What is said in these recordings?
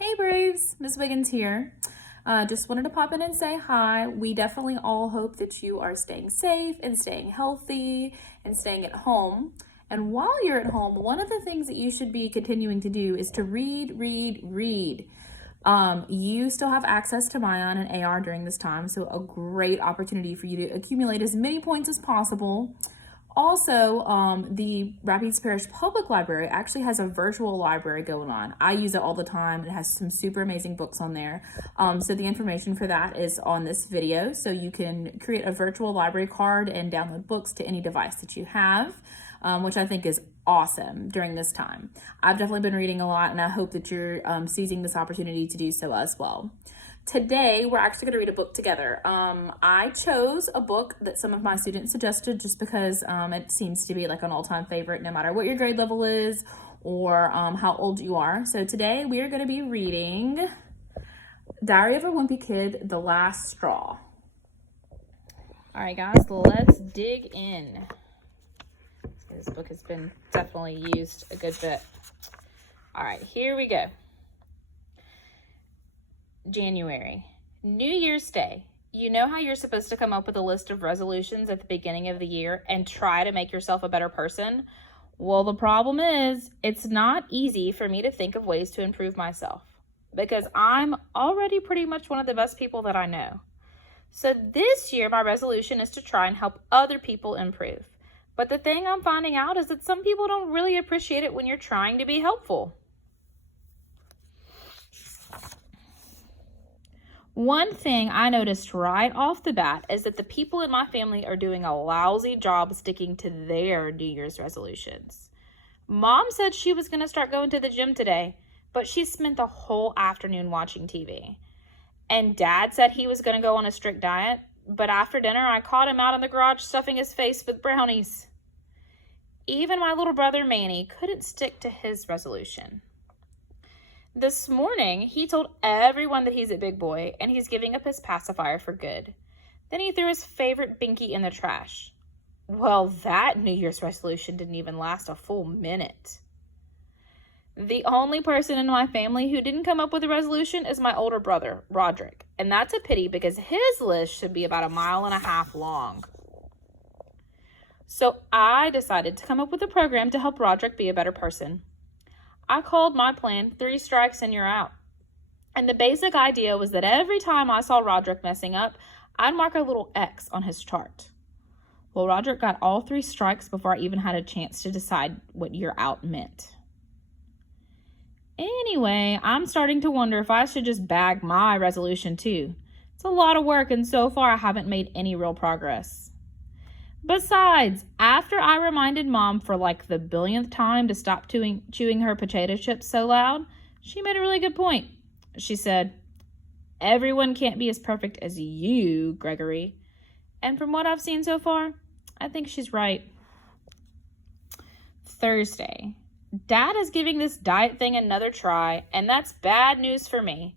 Hey Braves, Miss Wiggins here. Just wanted to pop in and say hi. We definitely all hope that you are staying safe and staying healthy and staying at home. And while you're at home, one of the things that you should be continuing to do is to read. You still have access to Mion and AR during this time, so a great opportunity for you to accumulate as many points as possible. Also, the Rapides Parish Public Library actually has a virtual library going on. I use it all the time. It has some super amazing books on there. So the information for that is on this video. So you can create a virtual library card and download books to any device that you have, which I think is awesome during this time. I've definitely been reading a lot, and I hope that you're seizing this opportunity to do so as well. Today, we're actually going to read a book together. I chose a book that some of my students suggested just because it seems to be like an all-time favorite no matter what your grade level is or how old you are. So today, we are going to be reading Diary of a Wimpy Kid, The Last Straw. All right, guys, let's dig in. This book has been definitely used a good bit. All right, here we go. January, New Year's Day. You know how you're supposed to come up with a list of resolutions at the beginning of the year and try to make yourself a better person? Well, the problem is it's not easy for me to think of ways to improve myself because I'm already pretty much one of the best people that I know. So this year, my resolution is to try and help other people improve. But the thing I'm finding out is that some people don't really appreciate it when you're trying to be helpful. One thing I noticed right off the bat is that the people in my family are doing a lousy job sticking to their New Year's resolutions. Mom said she was going to start going to the gym today, but she spent the whole afternoon watching TV. And Dad said he was going to go on a strict diet, but after dinner I caught him out in the garage stuffing his face with brownies. Even my little brother Manny couldn't stick to his resolution. This morning, he told everyone that he's a big boy and he's giving up his pacifier for good. Then he threw his favorite binky in the trash. Well, that New Year's resolution didn't even last a full minute. The only person in my family who didn't come up with a resolution is my older brother, Roderick. And that's a pity because his list should be about 1.5 miles long. So I decided to come up with a program to help Roderick be a better person. I called my plan 3 strikes and you're out. And the basic idea was that every time I saw Roderick messing up, I'd mark a little X on his chart. Well, Roderick got all 3 strikes before I even had a chance to decide what you're out meant. Anyway, I'm starting to wonder if I should just bag my resolution too. It's a lot of work and so far I haven't made any real progress. Besides, after I reminded Mom for like the billionth time to stop chewing her potato chips so loud, she made a really good point. She said, "Everyone can't be as perfect as you, Gregory." And from what I've seen so far, I think she's right. Thursday. Dad is giving this diet thing another try, and that's bad news for me.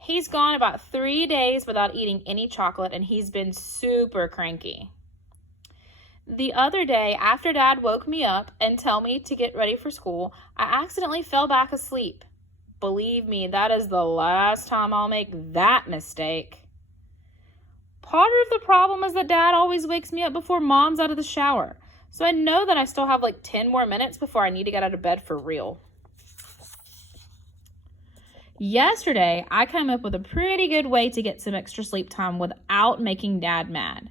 He's gone about 3 days without eating any chocolate, and he's been super cranky. The other day, after Dad woke me up and told me to get ready for school, I accidentally fell back asleep. Believe me, that is the last time I'll make that mistake. Part of the problem is that Dad always wakes me up before Mom's out of the shower, so I know that I still have like 10 more minutes before I need to get out of bed for real. Yesterday, I came up with a pretty good way to get some extra sleep time without making Dad mad.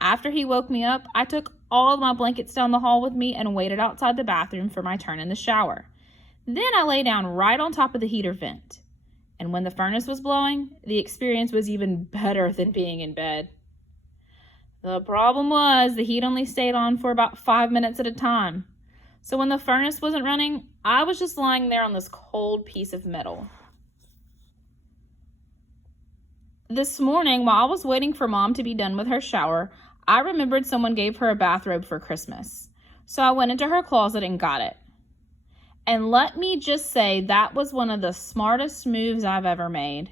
After he woke me up, I took all of my blankets down the hall with me and waited outside the bathroom for my turn in the shower. Then I lay down right on top of the heater vent. And when the furnace was blowing, the experience was even better than being in bed. The problem was the heat only stayed on for about 5 minutes at a time. So when the furnace wasn't running, I was just lying there on this cold piece of metal. This morning, while I was waiting for Mom to be done with her shower, I remembered someone gave her a bathrobe for Christmas. So I went into her closet and got it. And let me just say that was one of the smartest moves I've ever made.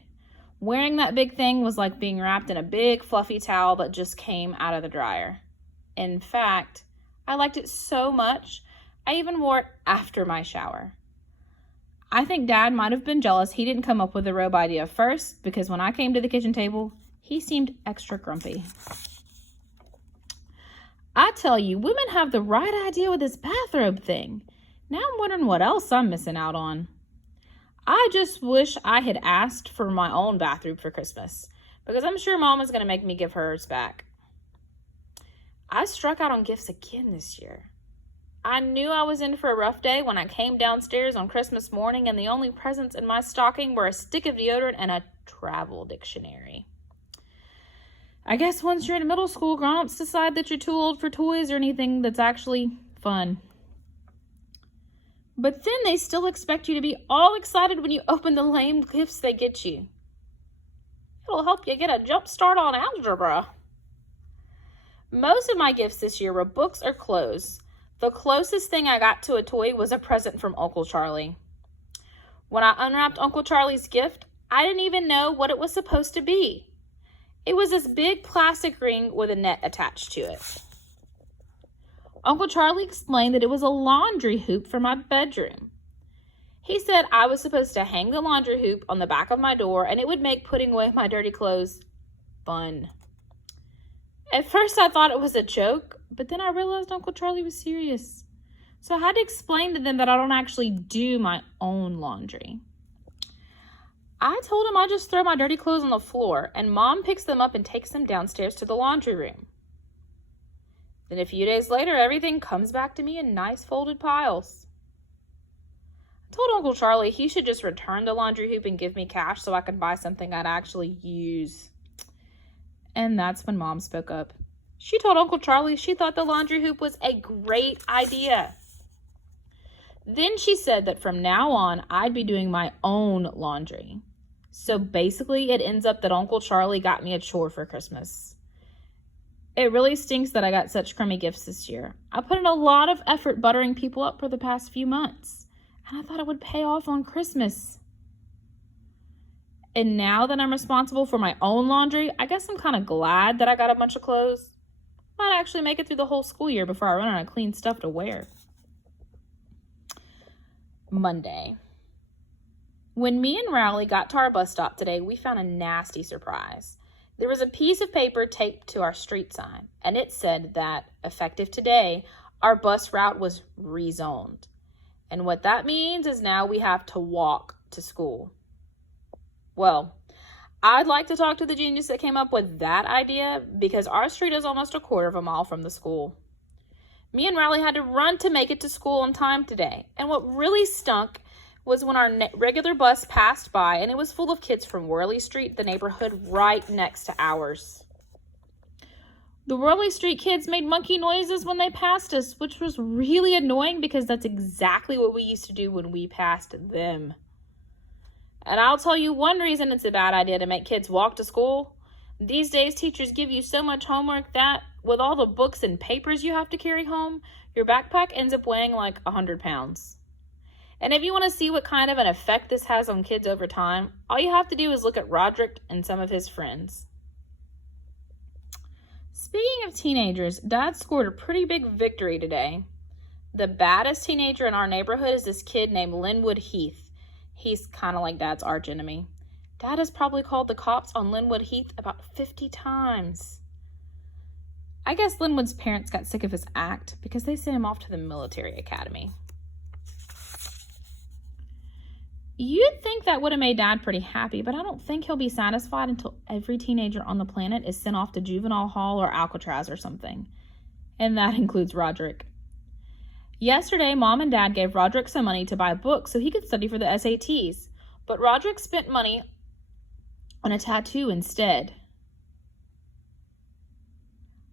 Wearing that big thing was like being wrapped in a big fluffy towel that just came out of the dryer. In fact, I liked it so much, I even wore it after my shower. I think Dad might have been jealous he didn't come up with the robe idea first, because when I came to the kitchen table, he seemed extra grumpy. I tell you, women have the right idea with this bathrobe thing. Now I'm wondering what else I'm missing out on. I just wish I had asked for my own bathrobe for Christmas, because I'm sure Mom is going to make me give hers back. I struck out on gifts again this year. I knew I was in for a rough day when I came downstairs on Christmas morning and the only presents in my stocking were a stick of deodorant and a travel dictionary. I guess once you're in middle school, grown-ups decide that you're too old for toys or anything that's actually fun. But then they still expect you to be all excited when you open the lame gifts they get you. It'll help you get a jump start on algebra. Most of my gifts this year were books or clothes. The closest thing I got to a toy was a present from Uncle Charlie. When I unwrapped Uncle Charlie's gift, I didn't even know what it was supposed to be. It was this big plastic ring with a net attached to it. Uncle Charlie explained that it was a laundry hoop for my bedroom. He said I was supposed to hang the laundry hoop on the back of my door and it would make putting away my dirty clothes fun. At first I thought it was a joke, but then I realized Uncle Charlie was serious. So I had to explain to them that I don't actually do my own laundry. I told him I just throw my dirty clothes on the floor and Mom picks them up and takes them downstairs to the laundry room. Then a few days later, everything comes back to me in nice folded piles. I told Uncle Charlie he should just return the laundry hoop and give me cash so I could buy something I'd actually use. And that's when Mom spoke up. She told Uncle Charlie she thought the laundry hoop was a great idea. Then she said that from now on, I'd be doing my own laundry. So basically, it ends up that Uncle Charlie got me a chore for Christmas. It really stinks that I got such crummy gifts this year. I put in a lot of effort buttering people up for the past few months, and I thought it would pay off on Christmas. And now that I'm responsible for my own laundry, I guess I'm kind of glad that I got a bunch of clothes. Might actually make it through the whole school year before I run out of clean stuff to wear. Monday. When me and Rowley got to our bus stop today, we found a nasty surprise. There was a piece of paper taped to our street sign, and it said that, effective today, our bus route was rezoned. And what that means is now we have to walk to school. Well, I'd like to talk to the genius that came up with that idea because our street is almost a quarter of a mile from the school. Me and Riley had to run to make it to school on time today. And what really stunk was when our regular bus passed by and it was full of kids from Worley Street, the neighborhood right next to ours. The Worley Street kids made monkey noises when they passed us, which was really annoying because that's exactly what we used to do when we passed them. And I'll tell you one reason it's a bad idea to make kids walk to school. These days, teachers give you so much homework that with all the books and papers you have to carry home, your backpack ends up weighing like 100 pounds. And if you want to see what kind of an effect this has on kids over time, all you have to do is look at Roderick and some of his friends. Speaking of teenagers, Dad scored a pretty big victory today. The baddest teenager in our neighborhood is this kid named Linwood Heath. He's kind of like Dad's arch enemy. Dad has probably called the cops on Linwood Heath about 50 times. I guess Linwood's parents got sick of his act because they sent him off to the military academy. You'd think that would have made Dad pretty happy, but I don't think he'll be satisfied until every teenager on the planet is sent off to juvenile hall or Alcatraz or something. And that includes Roderick. Yesterday, Mom and Dad gave Roderick some money to buy books so he could study for the SATs, but Roderick spent money on a tattoo instead.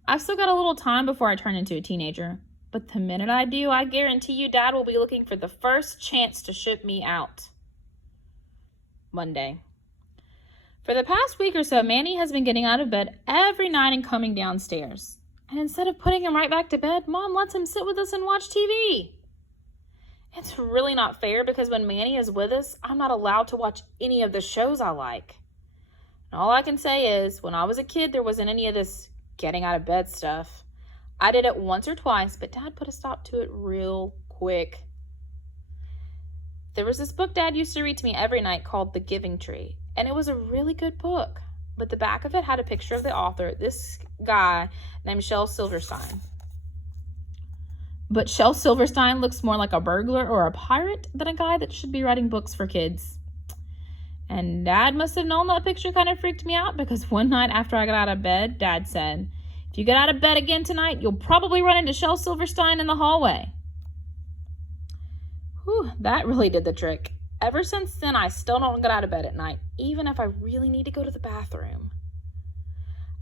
I've still got a little time before I turn into a teenager, but the minute I do, I guarantee you Dad will be looking for the first chance to ship me out. Monday. For the past week or so, Manny has been getting out of bed every night and coming downstairs. And instead of putting him right back to bed, Mom lets him sit with us and watch TV. It's really not fair because when Manny is with us, I'm not allowed to watch any of the shows I like. And all I can say is, when I was a kid, there wasn't any of this getting out of bed stuff. I did it once or twice, but Dad put a stop to it real quick. There was this book Dad used to read to me every night called The Giving Tree, and it was a really good book. But the back of it had a picture of the author, this guy named Shel Silverstein. But Shel Silverstein looks more like a burglar or a pirate than a guy that should be writing books for kids. And Dad must have known that picture kind of freaked me out, because one night after I got out of bed, Dad said, "If you get out of bed again tonight, you'll probably run into Shel Silverstein in the hallway." Whew, that really did the trick. Ever since then, I still don't get out of bed at night, even if I really need to go to the bathroom.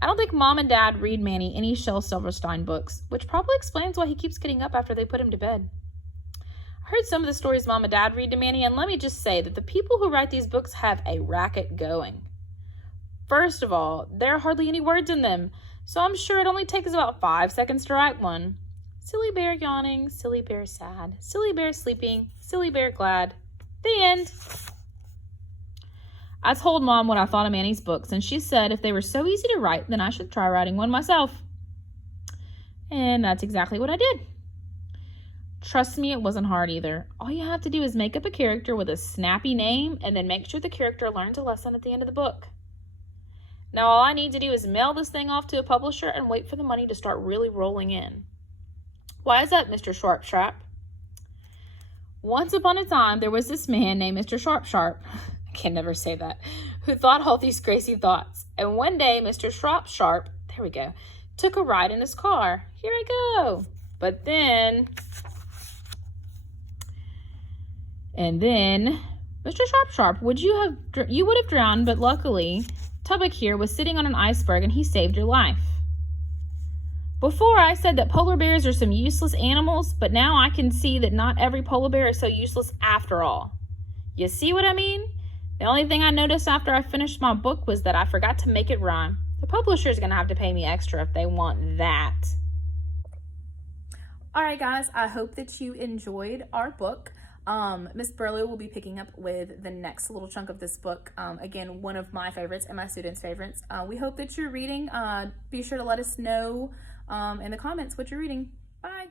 I don't think Mom and Dad read Manny any Shel Silverstein books, which probably explains why he keeps getting up after they put him to bed. I heard some of the stories Mom and Dad read to Manny, and let me just say that the people who write these books have a racket going. First of all, there are hardly any words in them, so I'm sure it only takes about 5 seconds to write one. Silly bear yawning, silly bear sad, silly bear sleeping, silly bear glad. The end. I told Mom what I thought of Manny's books, and she said if they were so easy to write, then I should try writing one myself. And that's exactly what I did. Trust me, it wasn't hard either. All you have to do is make up a character with a snappy name and then make sure the character learns a lesson at the end of the book. Now all I need to do is mail this thing off to a publisher and wait for the money to start really rolling in. Why is that, Mr. Sharp? Once upon a time, there was this man named Mr. Sharp, I can never say that, who thought all these crazy thoughts. And one day, Mr. Sharp, there we go, took a ride in his car. Here I go. But then, Mr. Sharp, you would have drowned, but luckily, Tubbock here was sitting on an iceberg and he saved your life. Before I said that polar bears are some useless animals, but now I can see that not every polar bear is so useless after all. You see what I mean? The only thing I noticed after I finished my book was that I forgot to make it rhyme. The publisher's going to have to pay me extra if they want that. All right, guys, I hope that you enjoyed our book. Miss Burlew will be picking up with the next little chunk of this book. Again, one of my favorites and my students' favorites. We hope that you're reading. Be sure to let us know in the comments what you're reading. Bye.